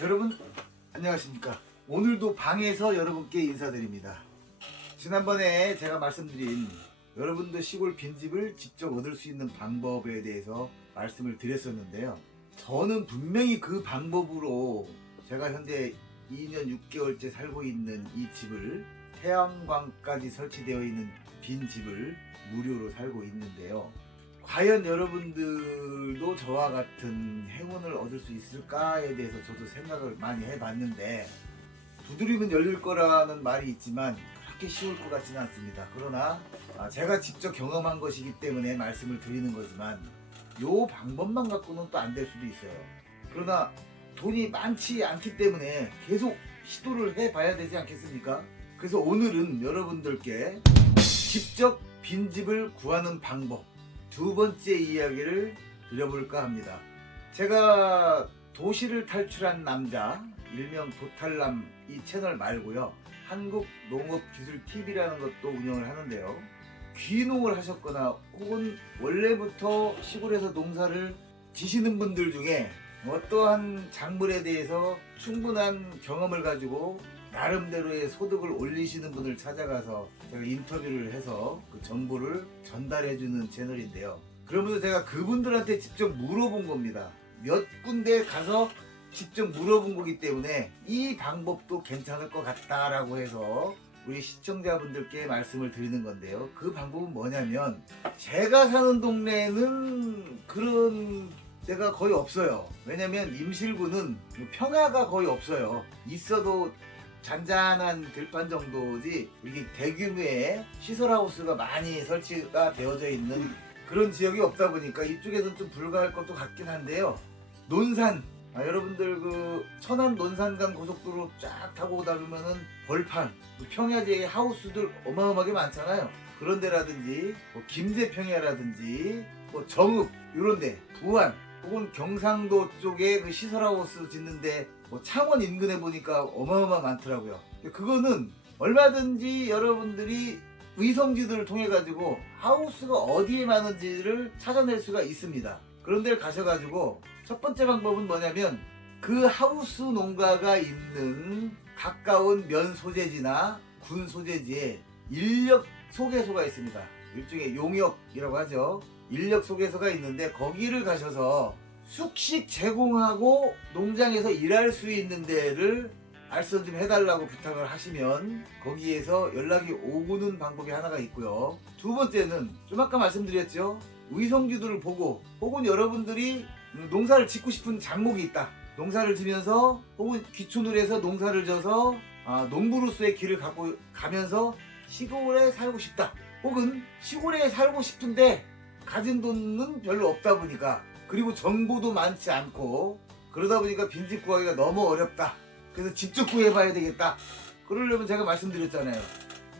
여러분 안녕하십니까. 오늘도 방에서 여러분께 인사드립니다. 지난번에 제가 말씀드린 여러분도 시골 빈집을 직접 얻을 수 있는 방법에 대해서 말씀을 드렸었는데요. 저는 분명히 그 방법으로 제가 현재 2년 6개월째 살고 있는 이 집을, 태양광까지 설치되어 있는 빈집을 무료로 살고 있는데요. 과연 여러분들도 저와 같은 행운을 얻을 수 있을까에 대해서 저도 생각을 많이 해봤는데, 두드리면 열릴 거라는 말이 있지만 그렇게 쉬울 것 같지는 않습니다. 그러나 제가 직접 경험한 것이기 때문에 말씀을 드리는 거지만 요 방법만 갖고는 또 안 될 수도 있어요. 그러나 돈이 많지 않기 때문에 계속 시도를 해봐야 되지 않겠습니까? 그래서 오늘은 여러분들께 직접 빈집을 구하는 방법 두 번째 이야기를 드려볼까 합니다. 제가 도시를 탈출한 남자, 일명 도탈남 이 채널 말고요, 한국농업기술TV라는 것도 운영을 하는데요. 귀농을 하셨거나 혹은 원래부터 시골에서 농사를 지시는 분들 중에 어떠한 작물에 대해서 충분한 경험을 가지고 나름대로의 소득을 올리시는 분을 찾아가서 제가 인터뷰를 해서 그 정보를 전달해주는 채널인데요. 그러면서 제가 그분들한테 직접 물어본 겁니다. 몇 군데 가서 직접 물어본 거기 때문에 이 방법도 괜찮을 것 같다라고 해서 우리 시청자분들께 말씀을 드리는 건데요. 그 방법은 뭐냐면, 제가 사는 동네에는 그런 데가 거의 없어요. 왜냐면 임실구는 평야가 거의 없어요. 있어도 잔잔한 들판 정도지 이게 대규모의 시설하우스가 많이 설치가 되어져 있는 그런 지역이 없다 보니까 이쪽에서는 좀 불가할 것도 같긴 한데요. 논산, 여러분들 그 천안 논산간 고속도로 쫙 타고 오다 보면은 벌판, 평야지의 하우스들 어마어마하게 많잖아요. 그런 데라든지 뭐 김제평야라든지 뭐 정읍 이런데, 부안 혹은 경상도 쪽에 그 시설하우스 짓는데 뭐 창원 인근에 보니까 어마어마 많더라고요. 그거는 얼마든지 여러분들이 위성지도를 통해 가지고 하우스가 어디에 많은지를 찾아낼 수가 있습니다. 그런 데를 가셔가지고 첫 번째 방법은 뭐냐면, 그 하우스 농가가 있는 가까운 면 소재지나 군 소재지에 인력 소개소가 있습니다. 일종의 용역이라고 하죠. 인력 소개소가 있는데 거기를 가셔서 숙식 제공하고 농장에서 일할 수 있는 데를 알선 좀 해달라고 부탁을 하시면 거기에서 연락이 오는 방법이 하나가 있고요. 두 번째는 좀 아까 말씀드렸죠. 위성지도를 보고, 혹은 여러분들이 농사를 짓고 싶은 작목이 있다. 농사를 지면서 혹은 귀촌을 해서 농사를 져서 농부로서의 길을 갖고 가면서 시골에 살고 싶다. 혹은 시골에 살고 싶은데 가진 돈은 별로 없다 보니까, 그리고 정보도 많지 않고 그러다 보니까 빈집 구하기가 너무 어렵다. 그래서 직접 구해봐야 되겠다. 그러려면 제가 말씀드렸잖아요.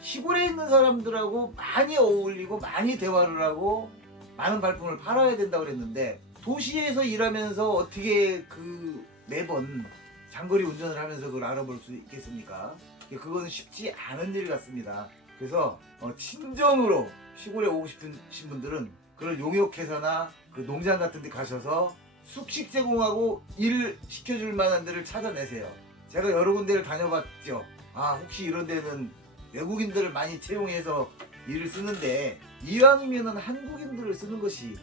시골에 있는 사람들하고 많이 어울리고 많이 대화를 하고 많은 발품을 팔아야 된다고 그랬는데, 도시에서 일하면서 어떻게 그 매번 장거리 운전을 하면서 그걸 알아볼 수 있겠습니까? 그거는 쉽지 않은 일 같습니다. 그래서 친정으로 시골에 오고 싶으신 분들은 그런 용역회사나 그 농장 같은 데 가셔서 숙식 제공하고 일 시켜줄 만한 데를 찾아내세요. 제가 여러 군데를 다녀봤죠. 혹시 이런 데는 외국인들을 많이 채용해서 일을 쓰는데, 이왕이면 한국인들을 쓰는 것이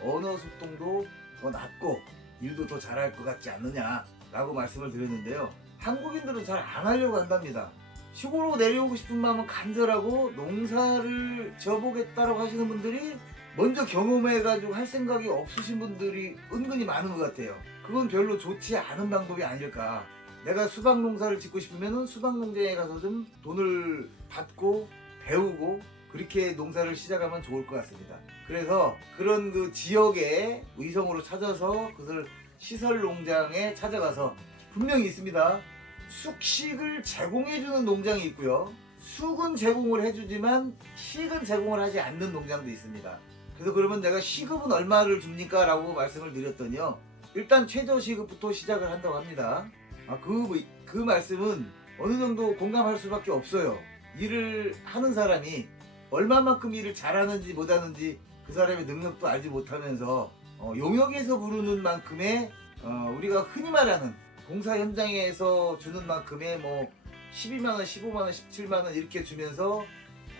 언어 소통도 더 낫고 일도 더 잘할 것 같지 않느냐 라고 말씀을 드렸는데요. 한국인들은 잘 안 하려고 한답니다. 시골로 내려오고 싶은 마음은 간절하고 농사를 져보겠다라고 하시는 분들이 먼저 경험해가지고 할 생각이 없으신 분들이 은근히 많은 것 같아요. 그건 별로 좋지 않은 방법이 아닐까. 내가 수박 농사를 짓고 싶으면 수박 농장에 가서 좀 돈을 받고 배우고 그렇게 농사를 시작하면 좋을 것 같습니다. 그래서 그런 그 지역에 위성으로 찾아서 그들 시설 농장에 찾아가서, 분명히 있습니다. 숙식을 제공해주는 농장이 있고요. 숙은 제공을 해주지만 식은 제공을 하지 않는 농장도 있습니다. 그래서 그러면 내가 시급은 얼마를 줍니까? 라고 말씀을 드렸더니요. 일단 최저 시급부터 시작을 한다고 합니다. 그 말씀은 어느 정도 공감할 수밖에 없어요. 일을 하는 사람이 얼마만큼 일을 잘하는지 못하는지 그 사람의 능력도 알지 못하면서 용역에서 부르는 만큼의 우리가 흔히 말하는 봉사 현장에서 주는 만큼의 뭐 12만원, 15만원, 17만원 이렇게 주면서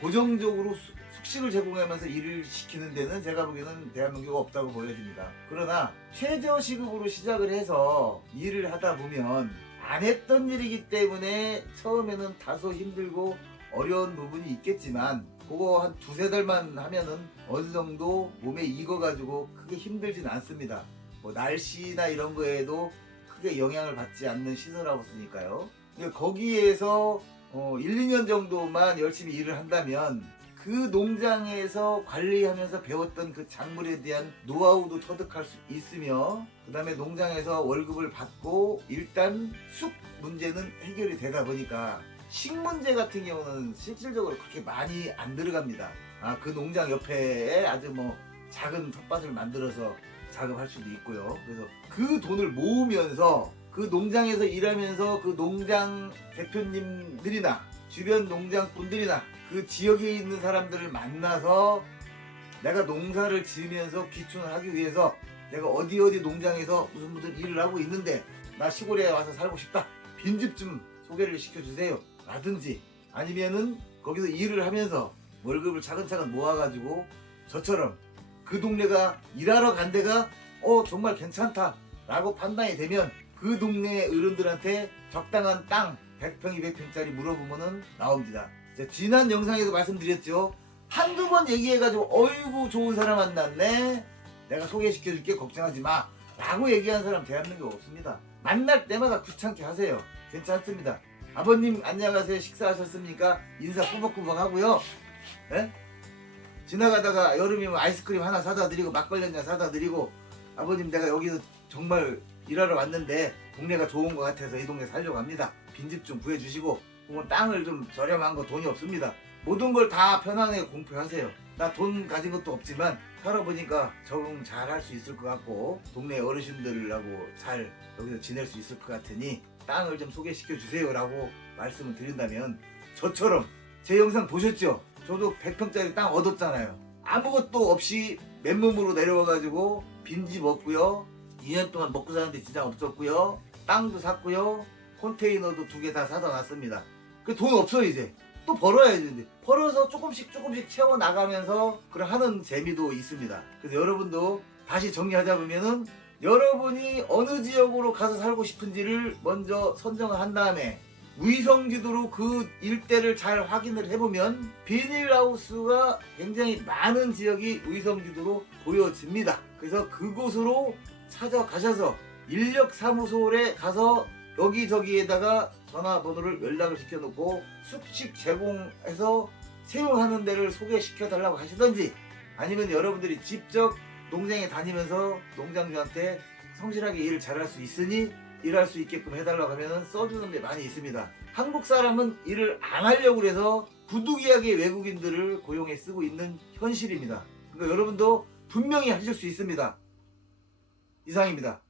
고정적으로 숙식을 제공하면서 일을 시키는 데는 제가 보기에는 대한민국에 없다고 보여집니다. 그러나 최저시급으로 시작을 해서 일을 하다 보면 안 했던 일이기 때문에 처음에는 다소 힘들고 어려운 부분이 있겠지만 그거 한 두세 달만 하면은 어느 정도 몸에 익어가지고 크게 힘들진 않습니다. 뭐 날씨나 이런 거에도 크게 영향을 받지 않는 시설하고 쓰니까요. 거기에서 1, 2년 정도만 열심히 일을 한다면 그 농장에서 관리하면서 배웠던 그 작물에 대한 노하우도 터득할 수 있으며 그 다음에 농장에서 월급을 받고 일단 쑥 문제는 해결이 되다 보니까 식 문제 같은 경우는 실질적으로 그렇게 많이 안 들어갑니다. 그 농장 옆에 아주 뭐 작은 텃밭을 만들어서 작업할 수도 있고요. 그래서 그 돈을 모으면서 그 농장에서 일하면서 그 농장 대표님들이나 주변 농장분들이나 그 지역에 있는 사람들을 만나서 내가 농사를 지으면서 귀촌을 하기 위해서 내가 어디 농장에서 무슨 일을 하고 있는데 나 시골에 와서 살고 싶다, 빈집 좀 소개를 시켜주세요 라든지, 아니면은 거기서 일을 하면서 월급을 차근차근 모아가지고 저처럼 그 동네가 일하러 간 데가 정말 괜찮다 라고 판단이 되면 그 동네 어른들한테 적당한 땅 100평 200평짜리 물어보면은 나옵니다. 지난 영상에도 말씀드렸죠. 한두 번 얘기해가지고 어이구 좋은 사람 만났네, 내가 소개시켜줄게 걱정하지 마 라고 얘기한 사람 대한민국에 없습니다. 만날 때마다 귀찮게 하세요. 괜찮습니다. 아버님 안녕하세요, 식사하셨습니까? 인사 꾸벅꾸벅 하고요. 네? 지나가다가 여름이면 아이스크림 하나 사다 드리고 막걸리 한잔 사다 드리고, 아버님 내가 여기서 정말 일하러 왔는데 동네가 좋은 것 같아서 이 동네 살려고 합니다. 빈집 좀 구해주시고, 혹은 땅을 좀 저렴한 거 돈이 없습니다. 모든 걸 다 편안하게 공표하세요. 나 돈 가진 것도 없지만 살아보니까 적응 잘 할 수 있을 것 같고 동네 어르신들하고 잘 여기서 지낼 수 있을 것 같으니 땅을 좀 소개시켜 주세요 라고 말씀을 드린다면, 저처럼 제 영상 보셨죠? 저도 100평짜리 땅 얻었잖아요. 아무것도 없이 맨몸으로 내려와가지고 빈집 없고요, 2년 동안 먹고 사는데 지장 없었고요, 땅도 샀고요, 컨테이너도 2개 다 사다 놨습니다. 그 돈 없어요. 이제 또 벌어야지. 이제 벌어서 조금씩 채워 나가면서 그걸 하는 재미도 있습니다. 그래서 여러분도 다시 정리하자 보면은, 여러분이 어느 지역으로 가서 살고 싶은지를 먼저 선정을 한 다음에 위성지도로 그 일대를 잘 확인을 해보면 비닐하우스가 굉장히 많은 지역이 위성지도로 보여집니다. 그래서 그곳으로 찾아가셔서 인력사무소에 가서 여기저기에다가 전화번호를 연락을 시켜놓고 숙식 제공해서 채용하는 데를 소개시켜 달라고 하시던지, 아니면 여러분들이 직접 농장에 다니면서 농장주한테 성실하게 일을 잘할 수 있으니 일할 수 있게끔 해달라고 하면 써주는 데 많이 있습니다. 한국 사람은 일을 안 하려고 해서 부득이하게 외국인들을 고용해 쓰고 있는 현실입니다. 그러니까 여러분도 분명히 하실 수 있습니다. 이상입니다.